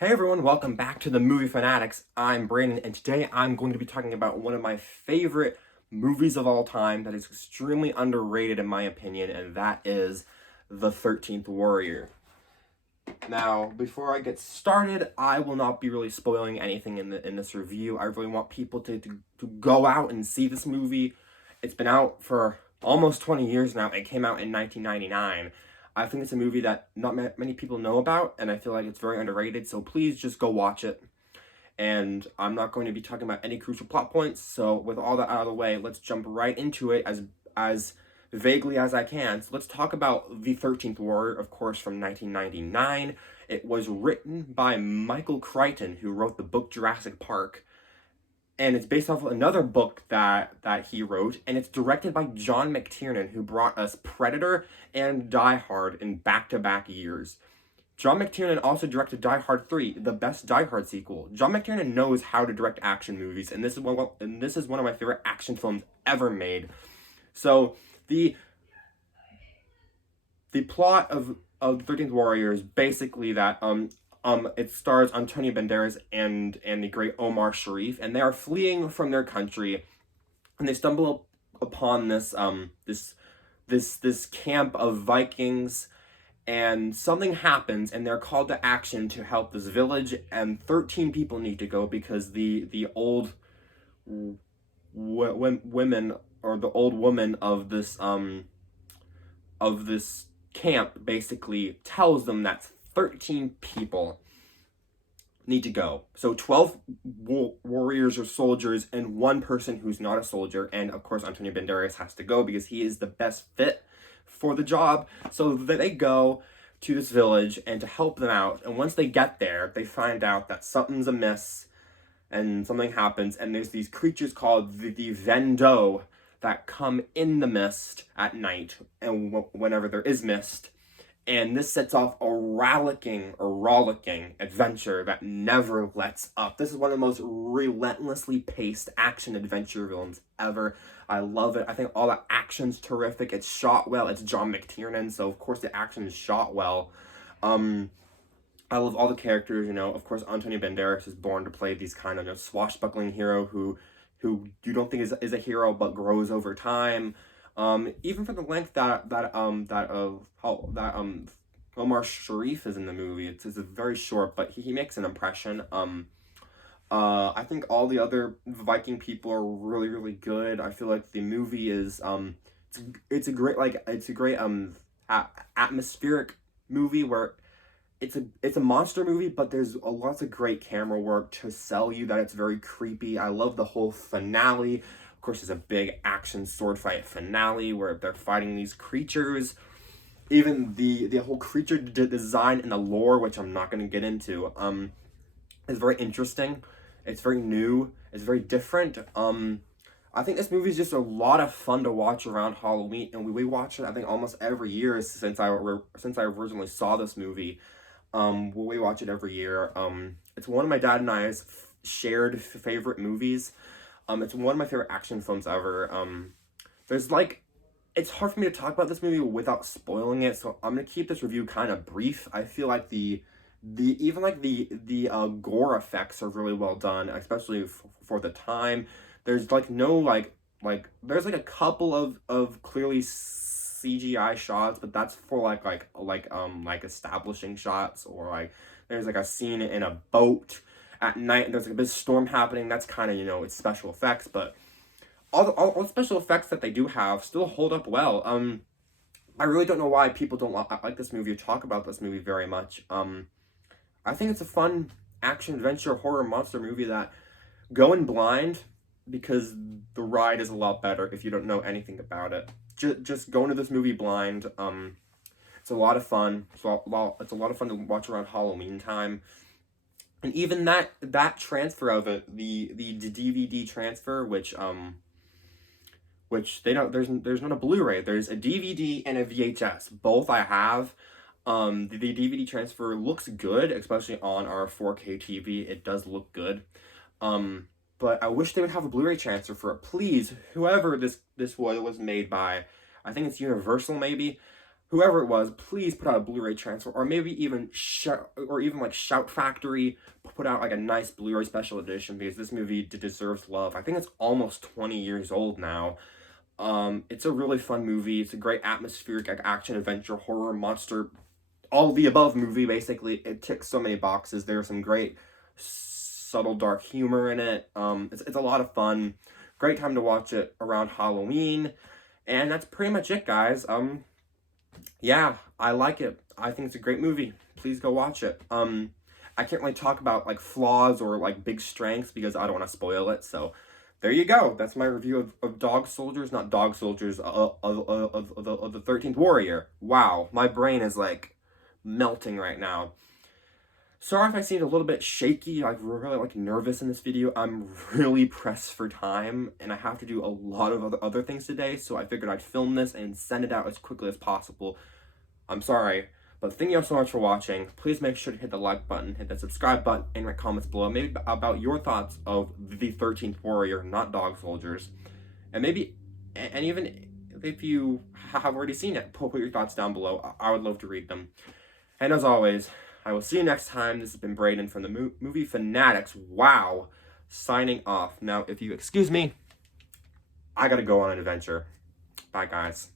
Hey everyone, welcome back to the Movie Fanatics. I'm Brayden, and today I'm going to be talking about one of my favorite movies of all time that is extremely underrated in my opinion, and that is The 13th Warrior. Now, before I get started, I will not be really spoiling anything in this review. I really want people to go out and see this movie. It's been out for almost 20 years now. It came out in 1999. I think it's a movie that not many people know about, and I feel like it's very underrated, so please just go watch it. And I'm not going to be talking about any crucial plot points, so with all that out of the way, let's jump right into it as vaguely as I can. So let's talk about The 13th Warrior, of course, from 1999. It was written by Michael Crichton, who wrote the book Jurassic Park, and it's based off of another book that he wrote, and it's directed by John McTiernan, who brought us Predator and Die Hard in back-to-back years. John McTiernan also directed Die Hard 3, the best Die Hard sequel. John McTiernan knows how to direct action movies, and this is one of my favorite action films ever made. So the the plot of the 13th Warrior is basically that it stars Antonio Banderas and the great Omar Sharif, and they are fleeing from their country, and they stumble upon this camp of Vikings, and something happens, and they're called to action to help this village, and 13 people need to go because the old women, or the old woman of this camp basically tells them that 13 people need to go. So 12 warriors or soldiers and one person who's not a soldier, and of course Antonio Banderas has to go because he is the best fit for the job. So they go to this village and to help them out, and once they get there, they find out that something's amiss and something happens, and there's these creatures called the Vendo that come in the mist at night and whenever there is mist, and this sets off a rollicking adventure that never lets up. This is one of the most relentlessly paced action adventure films ever. I love it. I think all the action's terrific. It's shot well. It's John McTiernan, so of course the action is shot well. I love all the characters. Of course, Antonio Banderas is born to play these kind of swashbuckling hero who you don't think is a hero but grows over time. Even for the length that Omar Sharif is in the movie, it's very short, but he makes an impression. I think all the other Viking people are really, really good. I feel like the movie is it's a great atmospheric movie where it's a monster movie, but there's lots of great camera work to sell you that it's very creepy. I love the whole finale. Of course, there's a big action sword fight finale where they're fighting these creatures. Even the whole creature design and the lore, which I'm not going to get into, is very interesting. It's very new. It's very different. I think this movie is just a lot of fun to watch around Halloween, and we watch it I think almost every year since I originally saw this movie. We watch it every year. It's one of my dad and I's shared favorite movies. It's one of my favorite action films ever. There's it's hard for me to talk about this movie without spoiling it, so I'm gonna keep this review kind of brief. I feel like the even like the gore effects are really well done, especially for the time. There's no there's a couple of clearly CGI shots, but that's for like establishing shots, or there's a scene in a boat at night and there's a big storm happening. That's kind of it's special effects, but all the special effects that they do have still hold up well. I really don't know why people don't like this movie or talk about this movie very much. I think it's a fun action adventure horror monster movie that go in blind, because the ride is a lot better if you don't know anything about it. Just go into this movie blind. It's a lot of fun. It's a lot of fun to watch around Halloween time. And even that transfer of it, the DVD transfer, which they don't there's not a Blu-ray. There's a DVD and a VHS. Both I have. The DVD transfer looks good, especially on our 4K TV. It does look good. But I wish they would have a Blu-ray transfer for it. Please, whoever this was made by, I think it's Universal maybe, whoever it was, please put out a Blu-ray transfer, or maybe even Shout Factory put out like a nice Blu-ray special edition, because this movie deserves love. I think it's almost 20 years old now. It's a really fun movie. It's a great atmospheric, like, action, adventure, horror, monster, all the above movie, basically. It ticks so many boxes. There's some great subtle dark humor in it. It's a lot of fun. Great time to watch it around Halloween. And that's pretty much it, guys. Yeah, I like it. I think it's a great movie. Please go watch it. I can't really talk about like flaws or like big strengths because I don't want to spoil it. So there you go. That's my review of Dog Soldiers, not Dog Soldiers, of the 13th Warrior. Wow, my brain is like melting right now. Sorry if I seemed a little bit shaky, like really like nervous in this video. I'm really pressed for time and I have to do a lot of other things today, so I figured I'd film this and send it out as quickly as possible. I'm sorry, but thank you all so much for watching. Please make sure to hit the like button, hit the subscribe button, and write comments below, maybe about your thoughts of the 13th Warrior, not Dog Soldiers. And maybe, and even if you have already seen it, put your thoughts down below. I would love to read them. And as always, I will see you next time. This has been Brayden from the Movie Fanatics. Wow. Signing off. Now, if you excuse me, I gotta go on an adventure. Bye, guys.